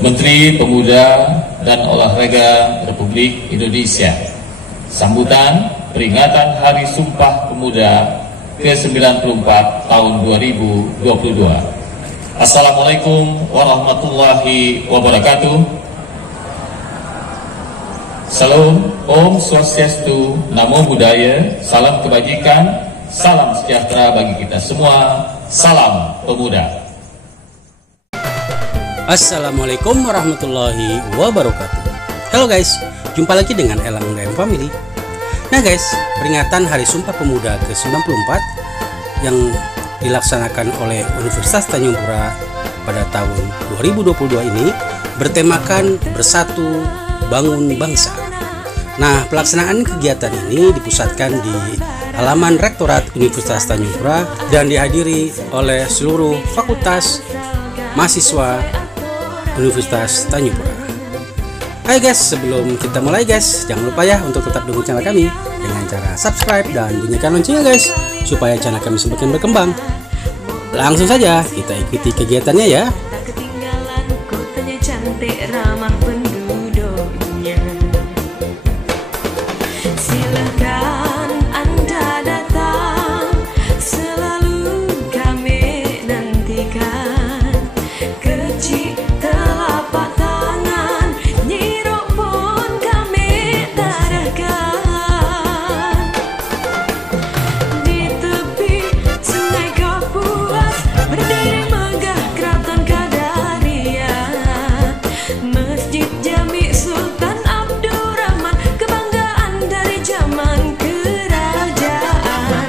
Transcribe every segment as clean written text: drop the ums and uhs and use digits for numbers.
Menteri Pemuda dan Olahraga Republik Indonesia. Sambutan peringatan Hari Sumpah Pemuda ke-94 tahun 2022. Assalamualaikum warahmatullahi wabarakatuh. Salam, Om Swastiastu, Namo Buddhaya, salam kebajikan, salam sejahtera bagi kita semua, salam pemuda. Assalamualaikum warahmatullahi wabarakatuh. Halo guys, jumpa lagi dengan Elang dan Family. Nah guys, peringatan Hari Sumpah Pemuda ke-94 yang dilaksanakan oleh Universitas Tanjung Pura pada tahun 2022 ini bertemakan Bersatu Bangun Bangsa. Nah, pelaksanaan kegiatan ini dipusatkan di halaman Rektorat Universitas Tanjung Pura dan dihadiri oleh seluruh fakultas mahasiswa Universitas Tanjung Pura. Hai guys, sebelum kita mulai guys, jangan lupa ya untuk tetap dukung channel kami dengan cara subscribe dan bunyikan loncengnya guys, supaya channel kami semakin berkembang. Langsung saja kita ikuti kegiatannya ya. Silakan Anda datang, selalu kami nantikan. Kecil telapak tangan, nyirok pun kami darahkan. Di tepi Sungai Kapuas berdiri megah Keraton Kadaria, Masjid Jami Sultan Abdurrahman, kebanggaan dari zaman kerajaan.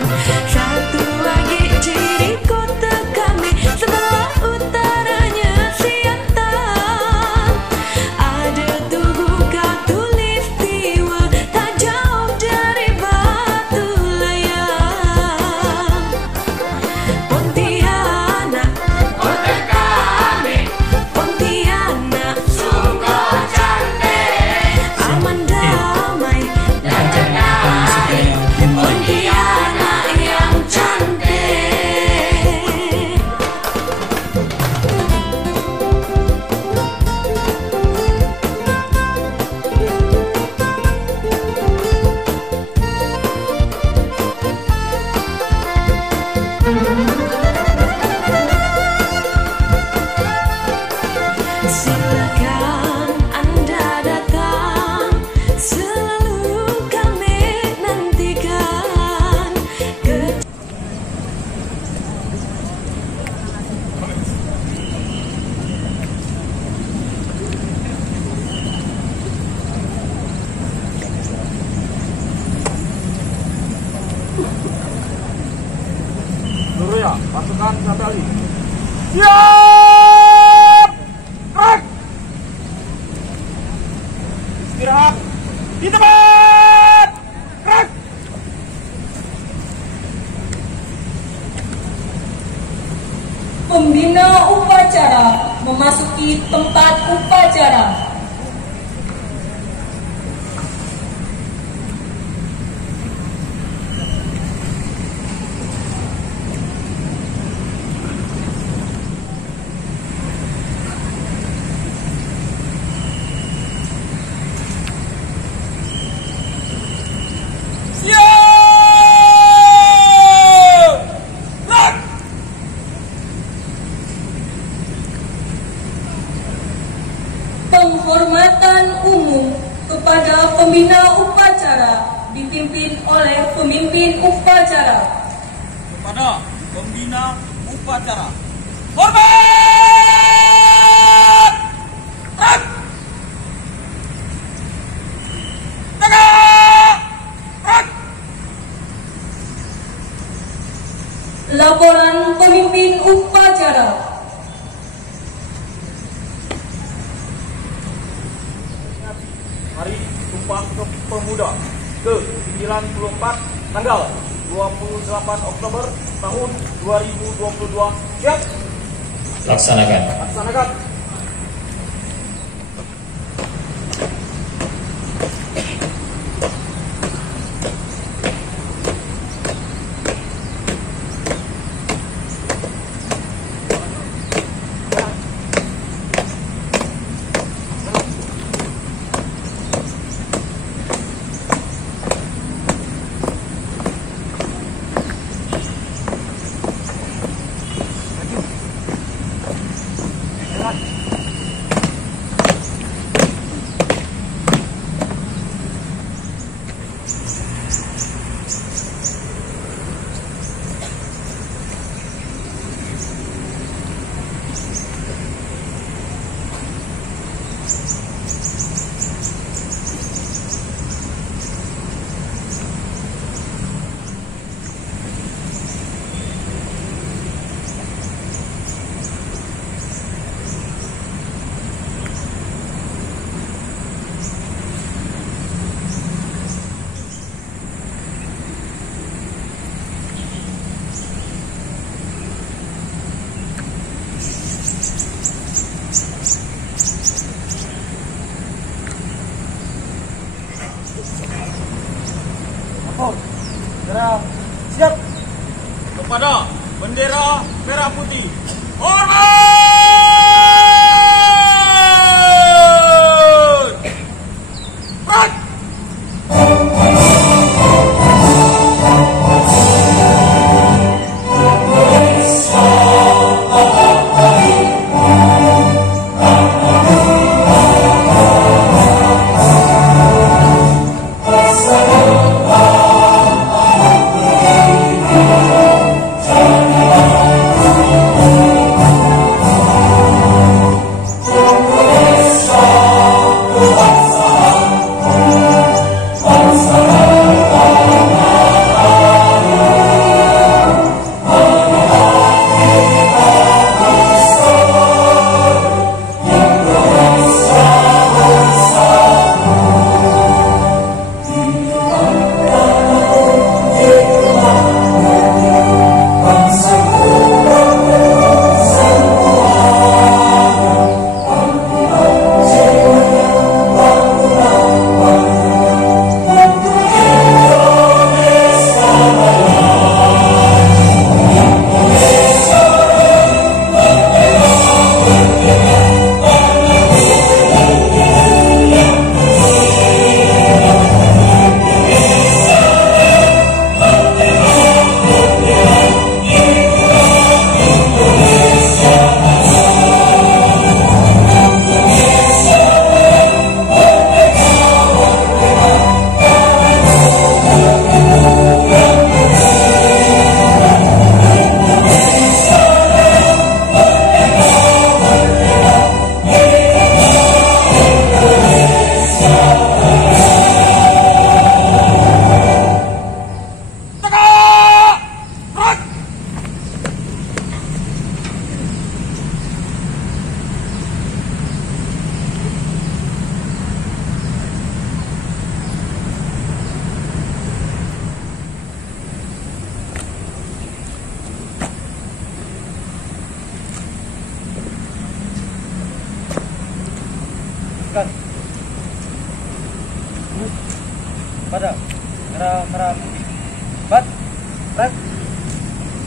Satu lagi ciri kota kami, sebelah utaranya Siantan. Ada Tugu Katulistiwa, tak jauh dari Batu Layang. Pontianak, kota kami, Pontianak sungguh cantik, aman damai dan tenang. Pontianak yang cantik. Silakan Anda datang, selalu kami nantikan. Dulu ya, pasukan Sabali. Siap! Gerak! Istirahat di tempat! Gerak! Pembina upacara memasuki tempat upacara. Siap! Gerak! Penghormatan umum kepada pembina upacara dipimpin oleh pemimpin upacara. Kepada pembina upacara. Hormat! Gerak! Tegak! Gerak! Laporan pemimpin upacara. Hari Sumpah Pemuda ke-94 tanggal 28 Oktober tahun 2022. Siap? Laksanakan. Laksanakan. kepada bendera merah putih. Hormat! March! Pada merah putih. Bat, rak,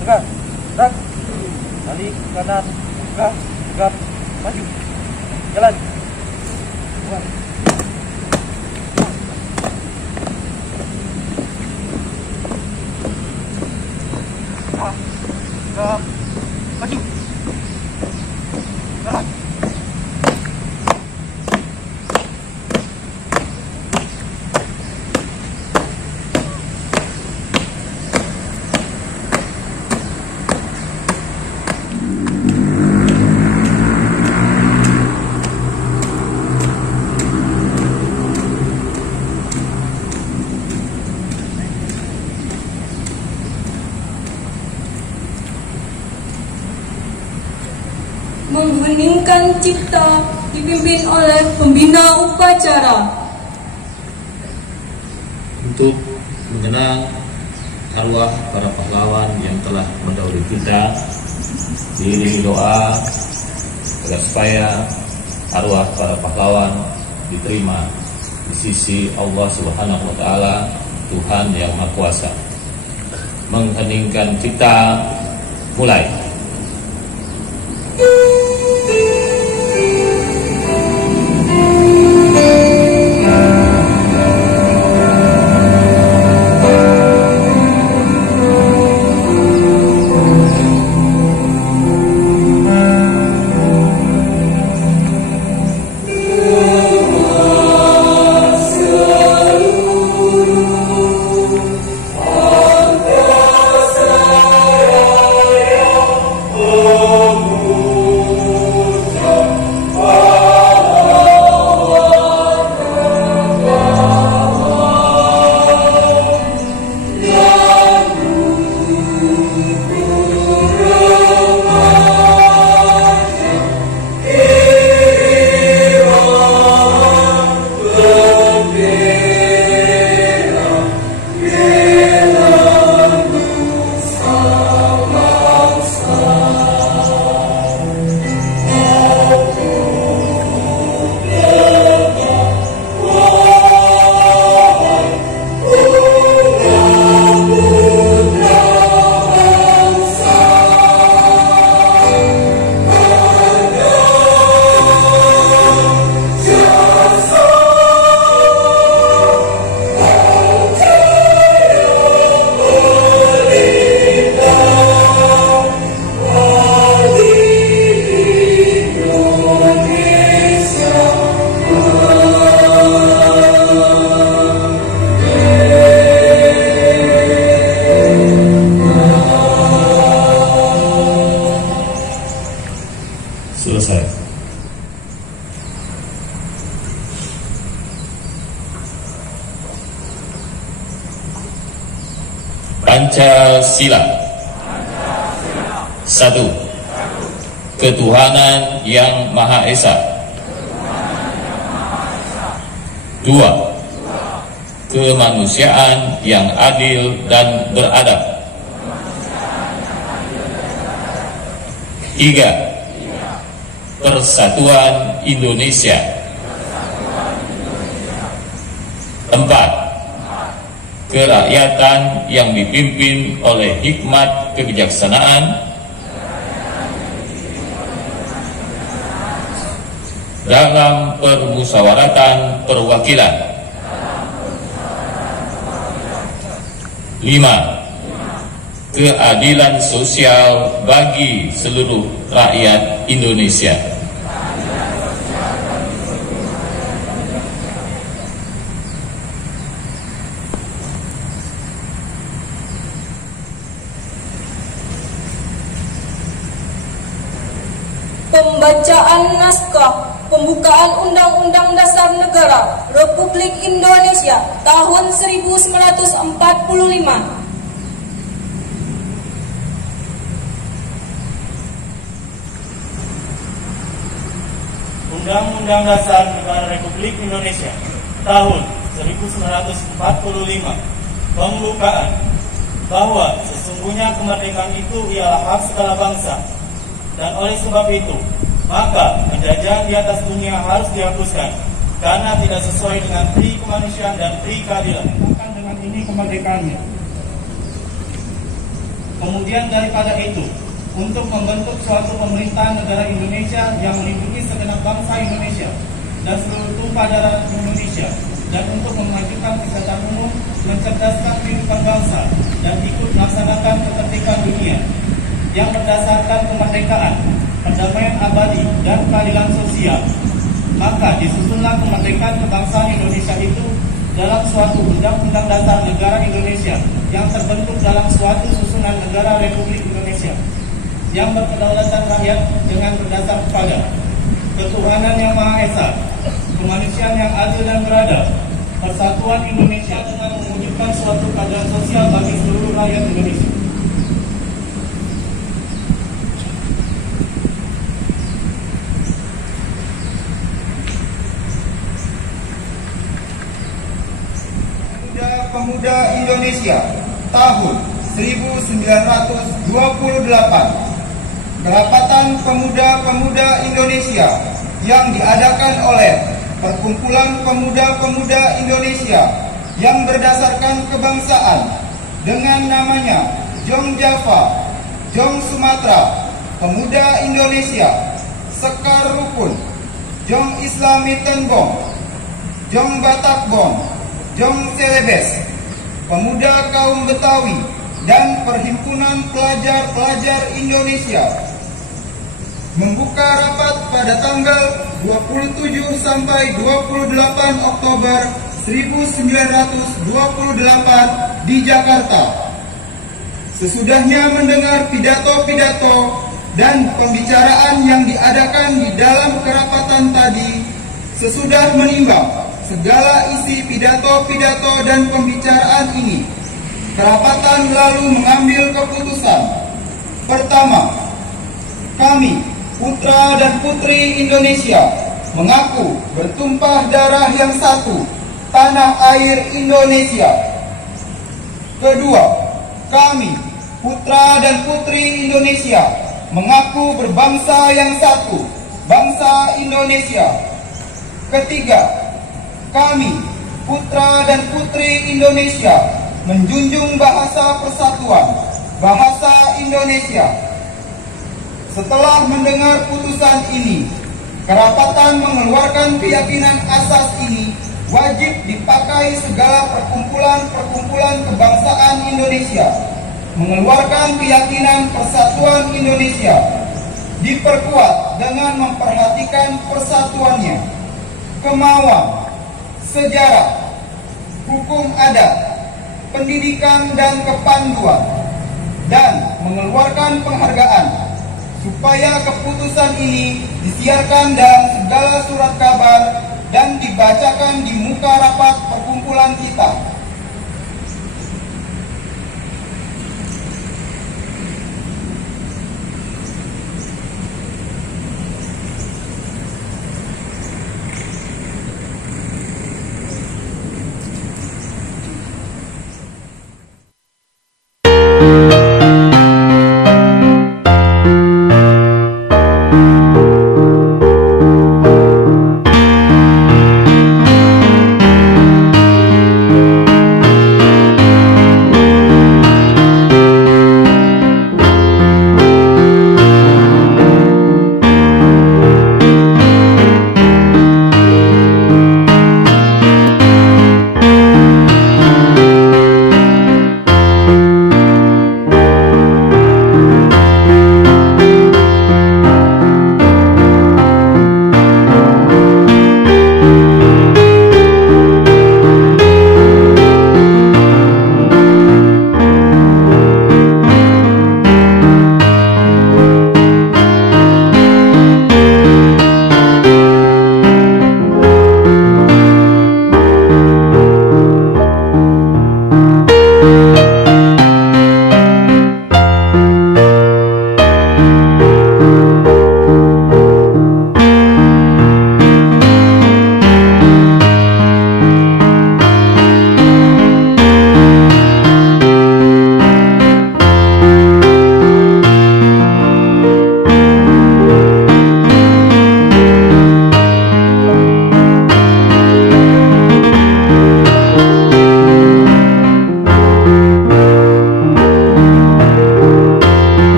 tegak, rak, balik kanan, tegak, tegak, maju, jalan. Buang. Tegak, maju, jalan. Mengheningkan cipta dipimpin oleh pembina upacara. Untuk mengenang arwah para pahlawan yang telah mendahului kita, diiringi doa agar supaya arwah para pahlawan diterima di sisi Allah Subhanahu wa taala, Tuhan yang Maha Kuasa. Mengheningkan cipta, mulai. Pancasila. 1. Ketuhanan Yang Maha Esa. 2. Kemanusiaan yang adil dan beradab. 3. Persatuan Indonesia. 4. Kerakyatan yang dipimpin oleh hikmat kebijaksanaan dalam permusyawaratan perwakilan. 5. Keadilan sosial bagi seluruh rakyat Indonesia. Pembacaan naskah pembukaan Undang-Undang Dasar Negara Republik Indonesia tahun 1945. Undang-Undang Dasar Negara Republik Indonesia tahun 1945. Pembukaan bahwa sesungguhnya kemerdekaan itu ialah hak segala bangsa, dan oleh sebab itu maka penjajahan di atas dunia harus dihapuskan karena tidak sesuai dengan pri kemanusiaan dan pri keadilan. Bahkan dengan ini kemerdekaannya. Kemudian daripada itu, untuk membentuk suatu pemerintahan negara Indonesia yang melindungi segenap bangsa Indonesia dan seluruh tumpah darah Indonesia, dan untuk memajukan kesejahteraan umum, mencerdaskan kehidupan bangsa, dan ikut melaksanakan ketertiban dunia yang berdasarkan kemerdekaan, perdamaian abadi, dan keadilan sosial. Maka disusunlah kemerdekaan kebangsaan Indonesia itu dalam suatu Undang-Undang Dasar Negara Indonesia yang terbentuk dalam suatu susunan negara Republik Indonesia yang berkedaulatan rakyat dengan berdasar pada ketuhanan yang Maha Esa, kemanusiaan yang adil dan beradab, persatuan Indonesia dengan mewujudkan suatu keadilan sosial bagi seluruh rakyat Indonesia. Pemuda Indonesia tahun 1928. Kerapatan Pemuda-Pemuda Indonesia yang diadakan oleh Perkumpulan Pemuda-Pemuda Indonesia yang berdasarkan kebangsaan dengan namanya Jong Java, Jong Sumatera, Pemuda Indonesia, Sekar Rukun, Jong Islami Tenbong, Jong Batakbong, Jong Celebes, Pemuda Kaum Betawi, dan Perhimpunan Pelajar-Pelajar Indonesia membuka rapat pada tanggal 27 sampai 28 Oktober 1928 di Jakarta. Sesudahnya mendengar pidato-pidato dan pembicaraan yang diadakan di dalam kerapatan tadi, sesudah menimbang segala isi pidato-pidato dan pembicaraan ini, kerapatan lalu mengambil keputusan. Pertama, kami, putra dan putri Indonesia, mengaku bertumpah darah yang satu, tanah air Indonesia. Kedua, kami, putra dan putri Indonesia, mengaku berbangsa yang satu, bangsa Indonesia. Ketiga, kami, putra dan putri Indonesia, menjunjung bahasa persatuan, bahasa Indonesia. Setelah mendengar putusan ini, kerapatan mengeluarkan keyakinan asas ini wajib dipakai segala perkumpulan-perkumpulan kebangsaan Indonesia, mengeluarkan keyakinan persatuan Indonesia, diperkuat dengan memperhatikan persatuannya, kemauan, sejarah, hukum adat, pendidikan dan kepanduan, dan mengeluarkan penghargaan supaya keputusan ini disiarkan dalam segala surat kabar dan dibacakan di muka rapat perkumpulan kita.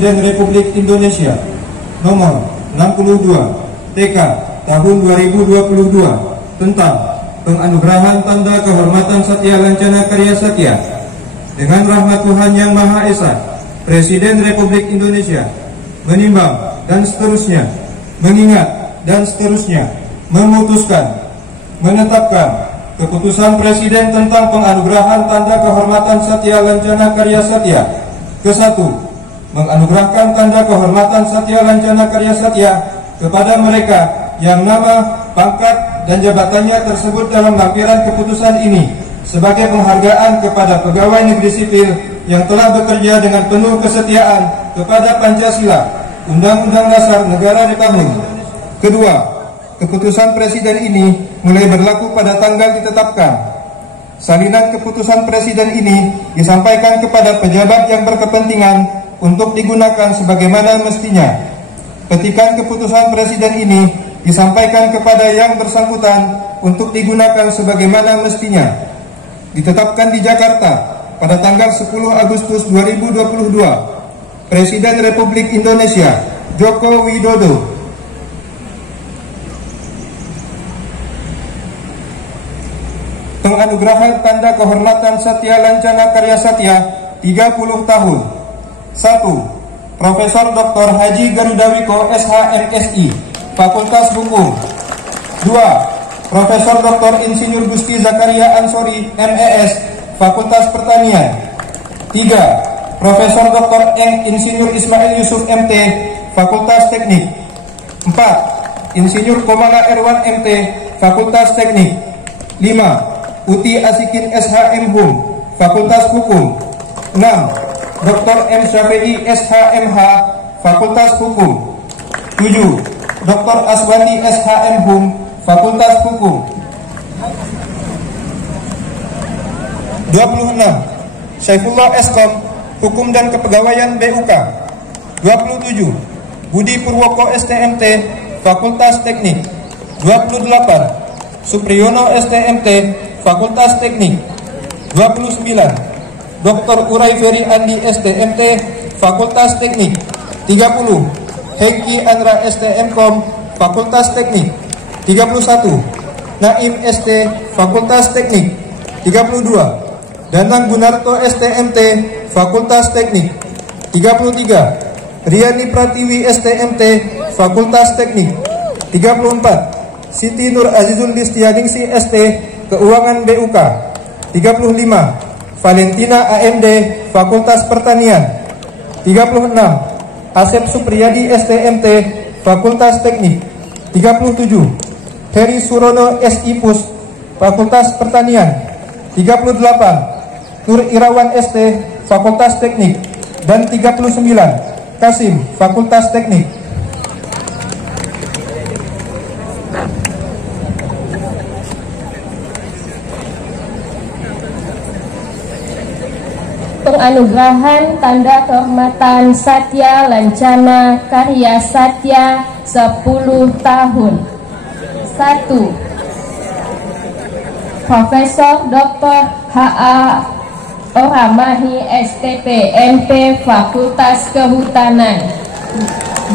Presiden Republik Indonesia nomor 62 TK tahun 2022 tentang penganugerahan tanda kehormatan Satya Lancana Karya Satya. Dengan rahmat Tuhan Yang Maha Esa, Presiden Republik Indonesia menimbang dan seterusnya, mengingat dan seterusnya, memutuskan, menetapkan keputusan Presiden tentang penganugerahan tanda kehormatan Satya Lancana Karya Satya. Ke-1, menganugerahkan tanda kehormatan Satya Lancana Karya Satya kepada mereka yang nama, pangkat, dan jabatannya tersebut dalam lampiran keputusan ini sebagai penghargaan kepada pegawai negeri sipil yang telah bekerja dengan penuh kesetiaan kepada Pancasila, Undang-Undang Dasar Negara Republik. Kedua, keputusan Presiden ini mulai berlaku pada tanggal ditetapkan. Salinan keputusan Presiden ini disampaikan kepada pejabat yang berkepentingan untuk digunakan sebagaimana mestinya. Petikan keputusan Presiden ini disampaikan kepada yang bersangkutan untuk digunakan sebagaimana mestinya. Ditetapkan di Jakarta pada tanggal 10 Agustus 2022, Presiden Republik Indonesia Joko Widodo penganugerahan tanda kehormatan Satya Lancana Karya Satya 30 tahun. 1. Profesor Dr. Haji Garudawiko SH.MSI, Fakultas Hukum. 2. Profesor Dr. Insinyur Gusti Zakaria Ansori MES, Fakultas Pertanian. 3. Profesor Dr. Insinyur Ismail Yusuf MT, Fakultas Teknik. 4. Insinyur Komala Erwan MT, Fakultas Teknik. 5. Uti Asikin SHM Hum, Fakultas Hukum. 6. Dr. M. Syafi'i SHMH, Fakultas Hukum. 7. Dr. Aswandi SHM Hum, Fakultas Hukum. 26. Saifullah Eskom, Hukum dan Kepegawaian BUK. 27. Budi Purwoko STMT, Fakultas Teknik. 28. Supriyono STMT, Fakultas Teknik. 29. Dr. Urai Ferry Andi STMT, Fakultas Teknik. 30. Hengki Andra STMkom, Fakultas Teknik. 31. Naim ST, Fakultas Teknik. 32. Danang Gunarto STMT, Fakultas Teknik. 33. Riani Pratiwi STMT, Fakultas Teknik. 34. Siti Nur Azizul Listianingsi ST, Keuangan BUK. 35. Valentina AMD, Fakultas Pertanian. 36. Asep Supriyadi STMT, Fakultas Teknik. 37. Heri Surono SIPUS, Fakultas Pertanian. 38. Nur Irawan ST, Fakultas Teknik. Dan 39. Kasim, Fakultas Teknik. Penganugerahan tanda kehormatan Satya Lancana Karya Satya 10 tahun. 1. Profesor Dr. H.A. Oramahi STP MP Fakultas Kehutanan.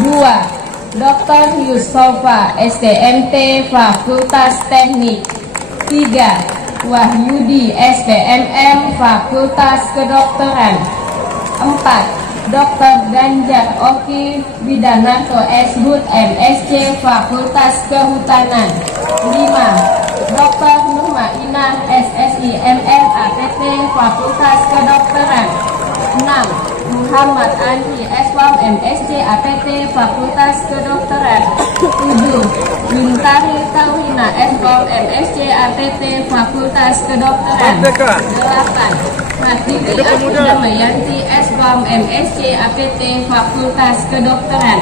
2. Dr. Yusofa STMT Fakultas Teknik. 3. Wahyudi SPMM Fakultas Kedokteran. 4. Dr. Ganjar Oki Widanarto Shut MSc Fakultas Kehutanan. 5. Dr. Nurmainah SSI MM APT Fakultas Kedokteran. 6. Muhammad Andri SWAM MSc APT Fakultas Kedokteran. 7. Bintari Tauhina SWAM MSc APT Fakultas Kedokteran. 8. Martini Astuda Mayanti SWAM MSc APT Fakultas Kedokteran.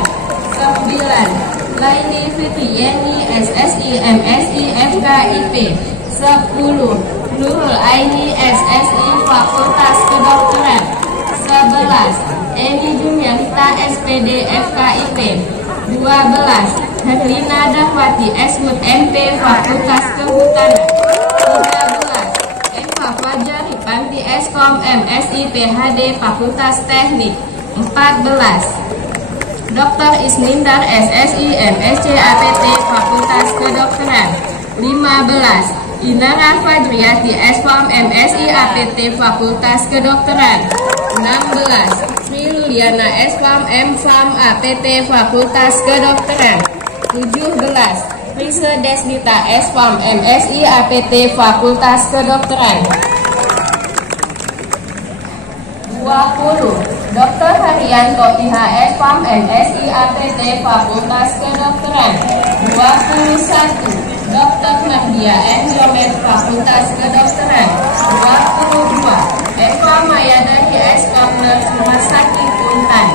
9. Laini Fitiyeni SSI MSI FKIP. 10. Nurul Aini SSI Fakultas Kedokteran. 11. Eni Jumiarita SPD FKIP. 12. Herlina Dahwati Shut MP Fakultas Kehutanan. 13. Eva Fajar Ripanti Eskom MSI PhD Fakultas Teknik. 14. Dr. Isnindar SSI MSc APT Fakultas Kedokteran. 15. Inara Fadriati S.Farm MSI APT Fakultas Kedokteran. 16. Sri Luliana S.Farm M.Farm APT Fakultas Kedokteran. 17. Risa Desnita S.Farm MSI APT Fakultas Kedokteran. 20. Dr. Haryanto IHS Farm MSI APT Fakultas Kedokteran. 21. Dr. Mahdia M. Jomet Fakultas Kedokteran. 22. Eva Mayadani S. Partner Rumah Sakit Untan.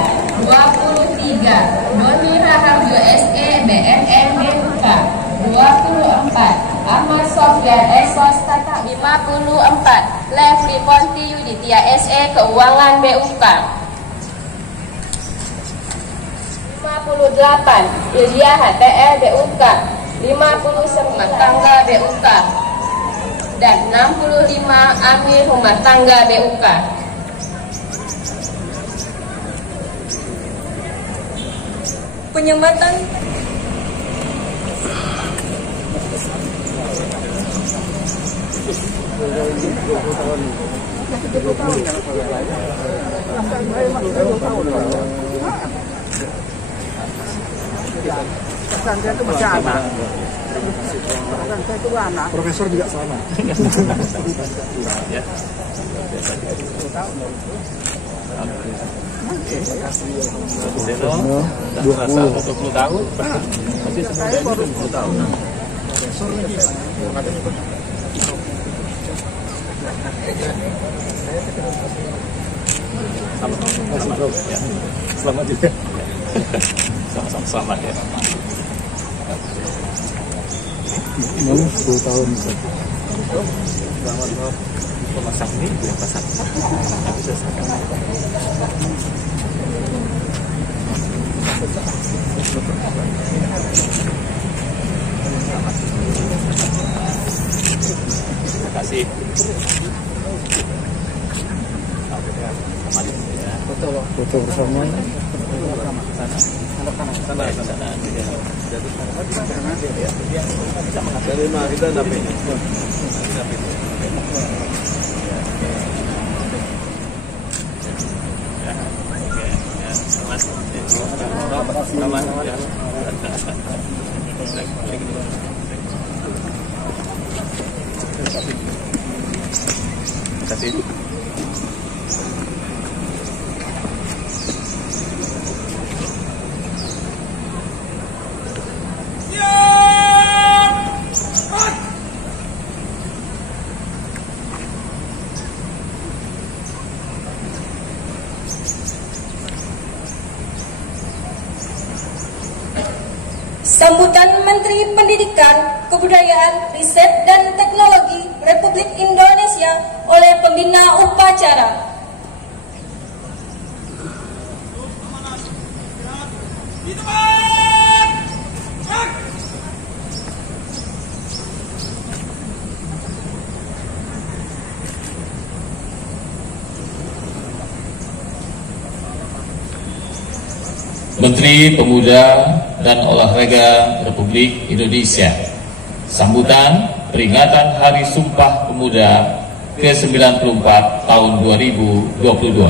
23. Doni Raharjo SE BNN BUK. 24. Ahmad Sofyan S. Swastata. 54. Levli Ponti Yuditya SE Keuangan BUK. 58. Ilya HTL BUK. 50 Rumah Tangga BUK. Dan 65 Amir Rumah Tangga BUK. Penyematan Saya itu masih anak. Saya itu anak. Profesor juga sama. Ya. Seno, 20 tahun. Masih Saya baru 20 tahun. Profesor lagi. Selamat juga. Sama-sama ya. Memang 10 tahun. Pemasak ini yang masak. Terima kasih. Foto bersama. Dari mana kita dapat? Terima kasih. Sambutan Menteri Pendidikan, Kebudayaan, Riset dan Teknologi Republik Indonesia oleh pembina upacara. Menteri Pemuda dan Olahraga Republik Indonesia. Sambutan peringatan Hari Sumpah Pemuda ke-94 tahun 2022.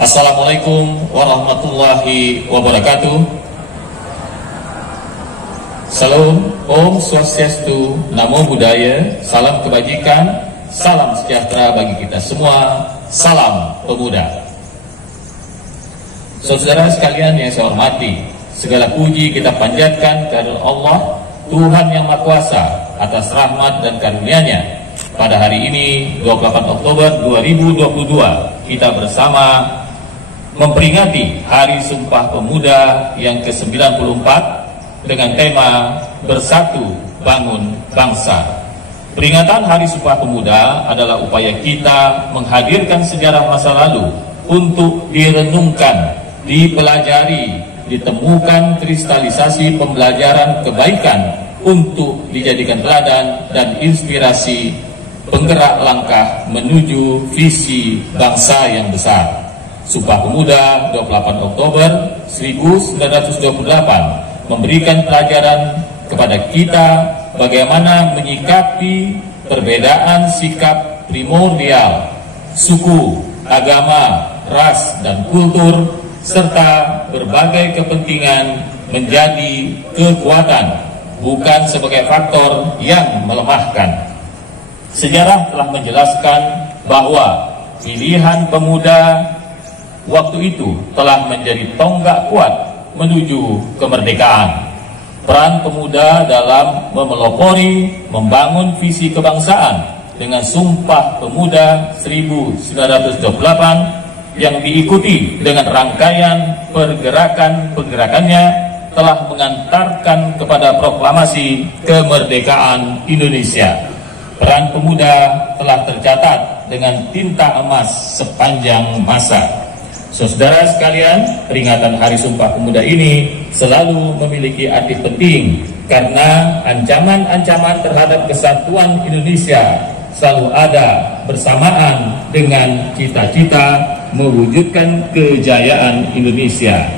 Assalamualaikum warahmatullahi wabarakatuh. Salam, Om Swastiastu, Namo Buddhaya, salam kebajikan, salam sejahtera bagi kita semua, salam pemuda. Saudara sekalian yang saya hormati, segala puji kita panjatkan kepada Allah, Tuhan yang Maha Kuasa, atas rahmat dan karunia-Nya. Pada hari ini, 28 Oktober 2022, kita bersama memperingati Hari Sumpah Pemuda yang ke-94 dengan tema Bersatu Bangun Bangsa. Peringatan Hari Sumpah Pemuda adalah upaya kita menghadirkan sejarah masa lalu untuk direnungkan, dipelajari, ditemukan kristalisasi pembelajaran kebaikan untuk dijadikan teladan dan inspirasi penggerak langkah menuju visi bangsa yang besar. Sumpah Pemuda 28 Oktober 1928 memberikan pelajaran kepada kita bagaimana menyikapi perbedaan sikap primordial, suku, agama, ras, dan kultur, serta berbagai kepentingan menjadi kekuatan, bukan sebagai faktor yang melemahkan. Sejarah telah menjelaskan bahwa pilihan pemuda waktu itu telah menjadi tonggak kuat menuju kemerdekaan. Peran pemuda dalam memelopori, membangun visi kebangsaan dengan Sumpah Pemuda 1928 yang diikuti dengan rangkaian pergerakan-pergerakannya telah mengantarkan kepada proklamasi kemerdekaan Indonesia. Peran pemuda telah tercatat dengan tinta emas sepanjang masa. Saudara sekalian, peringatan Hari Sumpah Pemuda ini selalu memiliki arti penting karena ancaman-ancaman terhadap kesatuan Indonesia selalu ada bersamaan dengan cita-cita mewujudkan kejayaan Indonesia.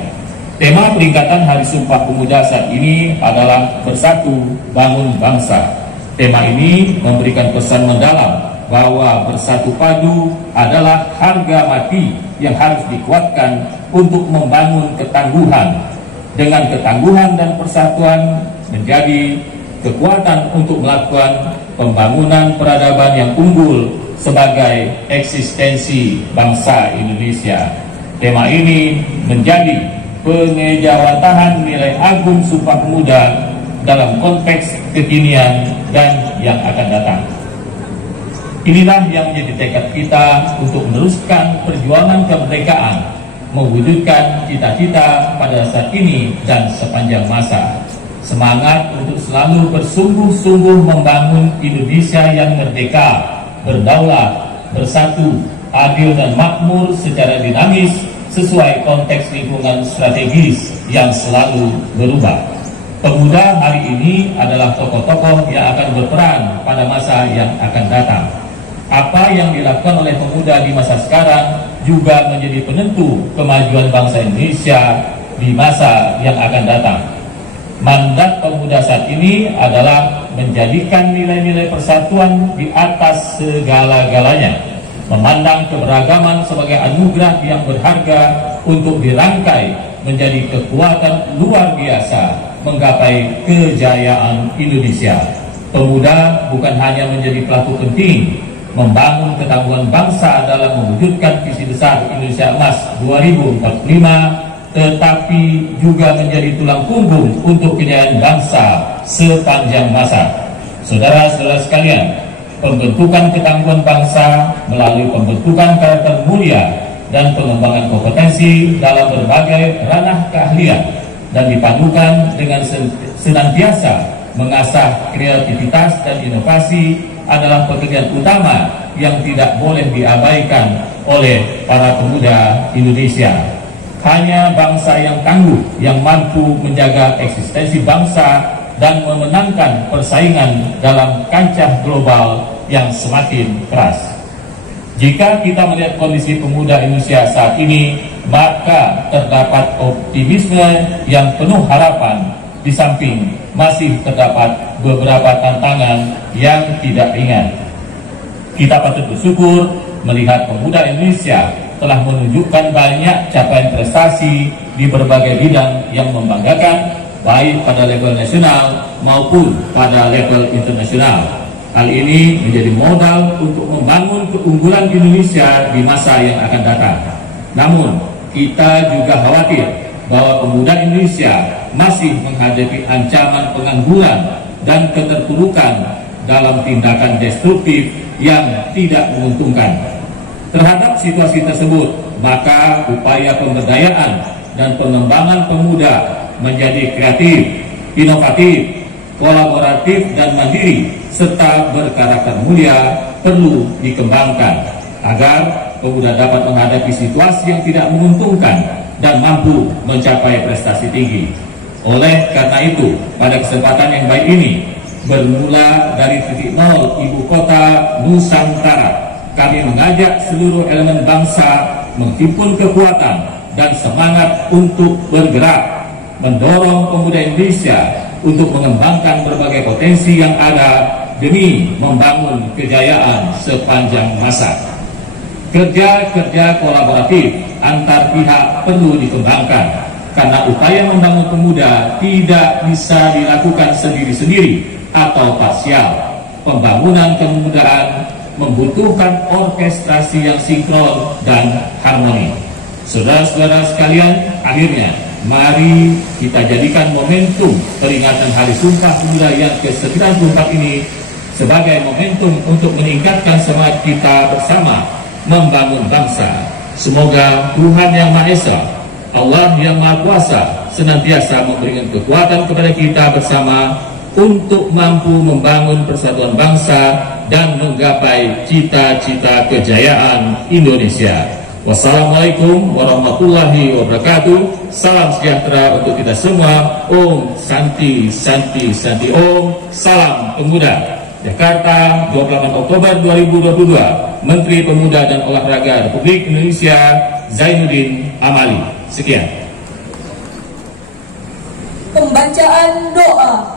Tema peringatan Hari Sumpah Pemuda saat ini adalah Bersatu Bangun Bangsa. Tema ini memberikan pesan mendalam bahwa bersatu padu adalah harga mati yang harus dikuatkan untuk membangun ketangguhan. Dengan ketangguhan dan persatuan menjadi kekuatan untuk melakukan pembangunan peradaban yang unggul sebagai eksistensi bangsa Indonesia. Tema ini menjadi pengejawantahan nilai agung Sumpah Pemuda dalam konteks kekinian dan yang akan datang. Inilah yang menjadi tekad kita untuk meneruskan perjuangan kemerdekaan, mewujudkan cita-cita pada saat ini dan sepanjang masa. Semangat untuk selalu bersungguh-sungguh membangun Indonesia yang merdeka, berdaulat, bersatu, adil dan makmur secara dinamis sesuai konteks lingkungan strategis yang selalu berubah. Pemuda hari ini adalah tokoh-tokoh yang akan berperan pada masa yang akan datang. Apa yang dilakukan oleh pemuda di masa sekarang juga menjadi penentu kemajuan bangsa Indonesia di masa yang akan datang. Mandat pemuda saat ini adalah menjadikan nilai-nilai persatuan di atas segala-galanya, memandang keberagaman sebagai anugerah yang berharga untuk dirangkai menjadi kekuatan luar biasa menggapai kejayaan Indonesia. Pemuda bukan hanya menjadi pelaku penting membangun ketangguhan bangsa dalam mewujudkan visi besar Indonesia Emas 2045, tetapi juga menjadi tulang punggung untuk kejayaan bangsa sepanjang masa. Saudara-saudara sekalian, pembentukan ketangguhan bangsa melalui pembentukan karakter mulia dan pengembangan kompetensi dalam berbagai ranah keahlian dan dipadukan dengan senantiasa mengasah kreativitas dan inovasi adalah pekerjaan utama yang tidak boleh diabaikan oleh para pemuda Indonesia. Hanya bangsa yang tangguh yang mampu menjaga eksistensi bangsa dan memenangkan persaingan dalam kancah global yang semakin keras. Jika kita melihat kondisi pemuda Indonesia saat ini, maka terdapat optimisme yang penuh harapan, di samping masih terdapat beberapa tantangan yang tidak ringan. Kita patut bersyukur melihat pemuda Indonesia telah menunjukkan banyak capaian prestasi di berbagai bidang yang membanggakan, baik pada level nasional maupun pada level internasional. Hal ini menjadi modal untuk membangun keunggulan Indonesia di masa yang akan datang. Namun, kita juga khawatir bahwa pemuda Indonesia masih menghadapi ancaman pengangguran dan keterpurukan dalam tindakan destruktif yang tidak menguntungkan. Terhadap situasi tersebut, maka upaya pemberdayaan dan pengembangan pemuda menjadi kreatif, inovatif, kolaboratif dan mandiri serta berkarakter mulia perlu dikembangkan agar pemuda dapat menghadapi situasi yang tidak menguntungkan dan mampu mencapai prestasi tinggi. Oleh karena itu, pada kesempatan yang baik ini, bermula dari titik nol ibu kota Nusantara, kami mengajak seluruh elemen bangsa menghimpun kekuatan dan semangat untuk bergerak, mendorong pemuda Indonesia untuk mengembangkan berbagai potensi yang ada demi membangun kejayaan sepanjang masa. Kerja-kerja kolaboratif antar pihak perlu dikembangkan, karena upaya membangun pemuda tidak bisa dilakukan sendiri-sendiri atau parsial. Pembangunan kepemudaan membutuhkan orkestrasi yang sinkron dan harmoni. Saudara-saudara sekalian, akhirnya mari kita jadikan momentum peringatan Hari Sumpah Pemuda yang ke-94 ini sebagai momentum untuk meningkatkan semangat kita bersama membangun bangsa. Semoga Tuhan Yang Maha Esa, Allah Yang Maha Kuasa, senantiasa memberikan kekuatan kepada kita bersama untuk mampu membangun persatuan bangsa dan menggapai cita-cita kejayaan Indonesia. Wassalamualaikum warahmatullahi wabarakatuh. Salam sejahtera untuk kita semua. Om Santi Santi Santi Om. Salam Pemuda. Jakarta, 28 Oktober 2022. Menteri Pemuda dan Olahraga Republik Indonesia Zainuddin Amali. Sekian. Pembacaan doa.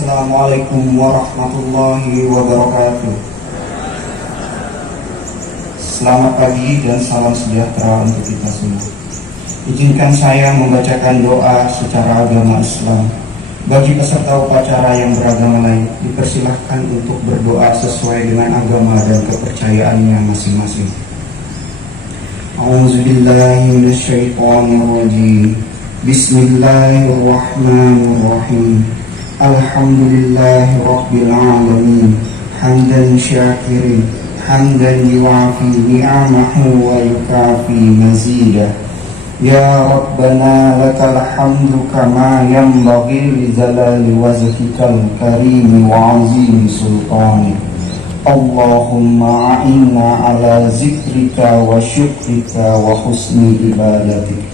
Assalamualaikum warahmatullahi wabarakatuh. Selamat pagi dan salam sejahtera untuk kita semua. Izinkan saya membacakan doa secara agama Islam. Bagi peserta upacara yang beragama lain, dipersilahkan untuk berdoa sesuai dengan agama dan kepercayaannya masing-masing. A'udzubillahi minasyaitonirrajim. Bismillahirrahmanirrahim. Alhamdulillahi Rabbil Alamin. Hamdan syakirin, hamdan yuafi ni'amahu wa yukafi mazidah. Ya Rabbana lakal hamdu kama yanbaghi li jalali wajhikal karim wa azim sultani. Allahumma a'inna ala zikrika wa syukrika wa husni ibadatik.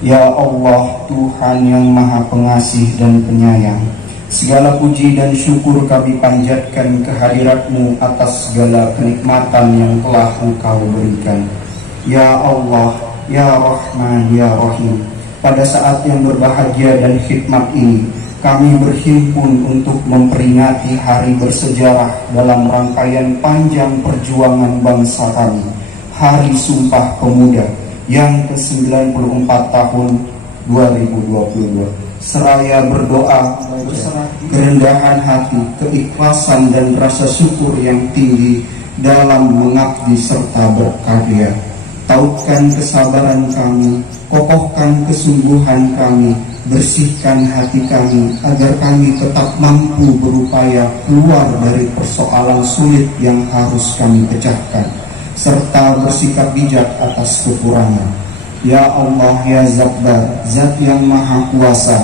Ya Allah, Tuhan yang Maha Pengasih dan Penyayang, segala puji dan syukur kami panjatkan kehadirat-Mu atas segala kenikmatan yang telah Engkau berikan. Ya Allah, Ya Rahman, Ya Rahim, pada saat yang berbahagia dan khidmat ini, kami berhimpun untuk memperingati hari bersejarah dalam rangkaian panjang perjuangan bangsa kami, Hari Sumpah Pemuda yang ke-94 tahun 2022. Seraya berdoa, berserah kerendahan hati, keikhlasan dan rasa syukur yang tinggi dalam mengabdi serta berkarya. Tautkan kesabaran kami, kokohkan kesungguhan kami, bersihkan hati kami agar kami tetap mampu berupaya keluar dari persoalan sulit yang harus kami pecahkan, serta bersikap bijak atas kekurangan. Ya Allah, Ya Zabbar, Zat yang Maha Kuasa,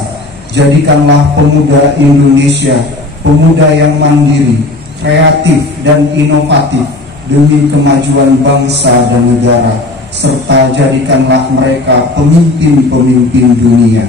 jadikanlah pemuda Indonesia pemuda yang mandiri, kreatif dan inovatif demi kemajuan bangsa dan negara, serta jadikanlah mereka pemimpin-pemimpin dunia.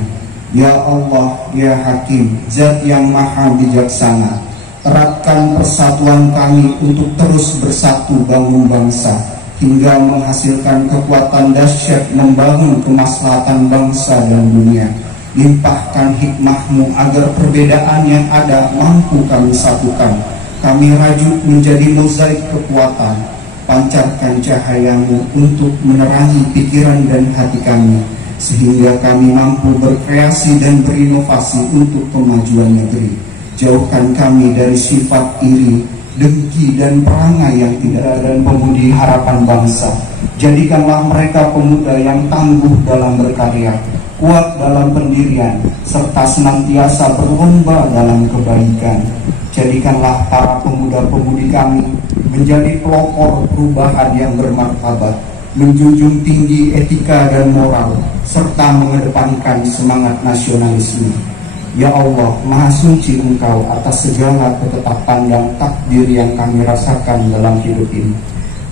Ya Allah, Ya Hakim, Zat yang Maha Bijaksana, eratkan persatuan kami untuk terus bersatu bangun bangsa, hingga menghasilkan kekuatan dahsyat membangun kemaslahatan bangsa dan dunia. Limpahkan hikmah-Mu agar perbedaan yang ada mampu kami satukan. Kami rajut menjadi mozaik kekuatan. Pancarkan cahaya-Mu untuk menerangi pikiran dan hati kami, sehingga kami mampu berkreasi dan berinovasi untuk kemajuan negeri. Jauhkan kami dari sifat iri, dengki dan perangai yang tidak dan pemudi harapan bangsa. Jadikanlah mereka pemuda yang tangguh dalam berkarya, kuat dalam pendirian, serta senantiasa berlomba dalam kebaikan. Jadikanlah para pemuda-pemudi kami menjadi pelopor perubahan yang bermartabat, menjunjung tinggi etika dan moral, serta mengedepankan semangat nasionalisme. Ya Allah, Maha Suci Engkau atas segala ketetapan dan takdir yang kami rasakan dalam hidup ini.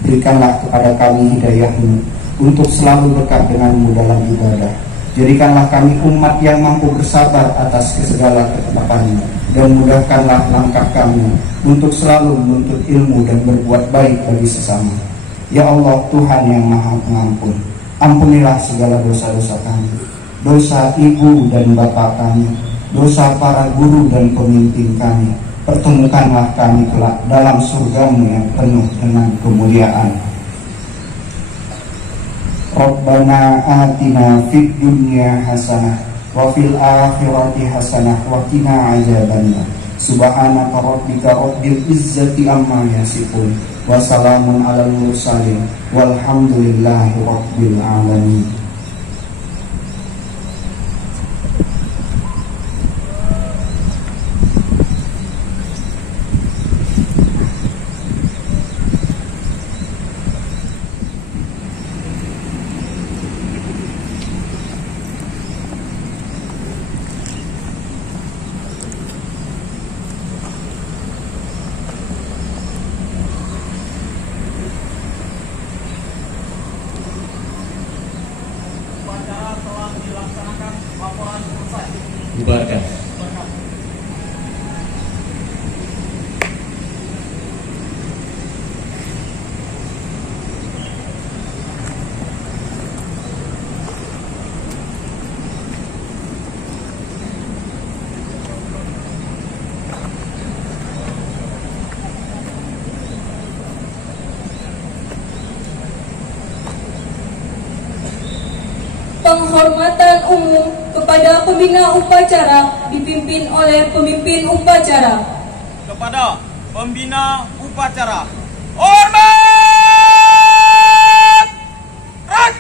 Berikanlah kepada kami hidayah-Mu untuk selalu dekat dengan-Mu dalam ibadah. Jadikanlah kami umat yang mampu bersabar atas segala ketetapan-Mu, dan mudahkanlah langkah kami untuk selalu menuntut ilmu dan berbuat baik bagi sesama. Ya Allah, Tuhan yang Maha Pengampun, ampunilah segala dosa-dosa kami, dosa ibu dan bapak kami, dosa para guru dan pemimpin kami. Pertemukanlah kami kelak dalam surga-Mu yang penuh dengan kemuliaan. Rabbana atina fid dunya hasanah wa fil akhirati hasanah wa qina azabannar. Subhanaka rabbika rabbil izzati amma yasifun wa salamun alal mursalin walhamdulillahi rabbil alamin. Bubarkan. Penghormatan umum kepada pembina upacara dipimpin oleh pemimpin upacara. Kepada pembina upacara, hormat! Rat!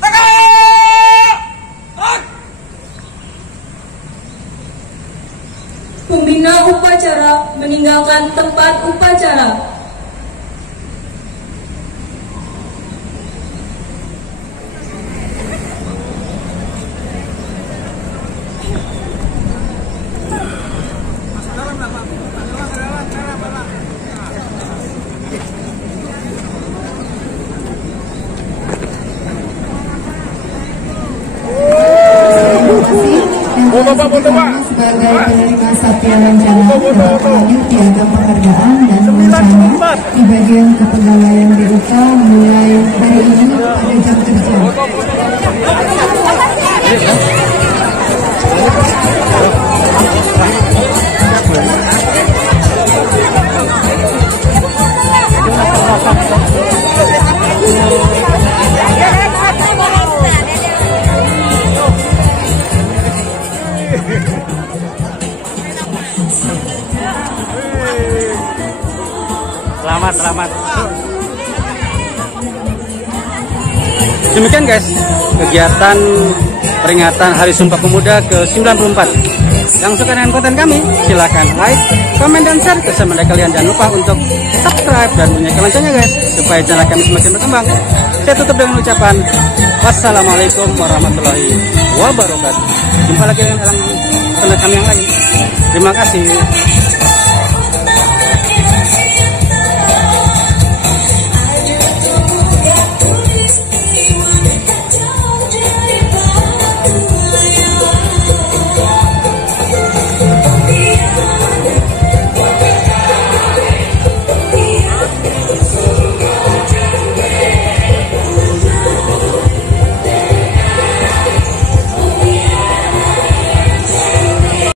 Tegak! Rat! Pembina upacara meninggalkan tempat upacara. Sebagai penerima Satya Lancana dapat lanjut piagam penghargaan dan wawancara di bagian kepegawaian BUK mulai hari ini pada jam kerja. Selamat. Demikian guys, kegiatan peringatan Hari Sumpah Pemuda ke-94. Yang suka dengan konten kami, silahkan like, komen, dan share ke semua kalian. Jangan lupa untuk subscribe dan bunyikan loncengnya guys, supaya channel kami semakin berkembang. Saya tutup dengan ucapan wassalamualaikum warahmatullahi wabarakatuh. Jumpa lagi dengan konten kami yang lain. Terima kasih.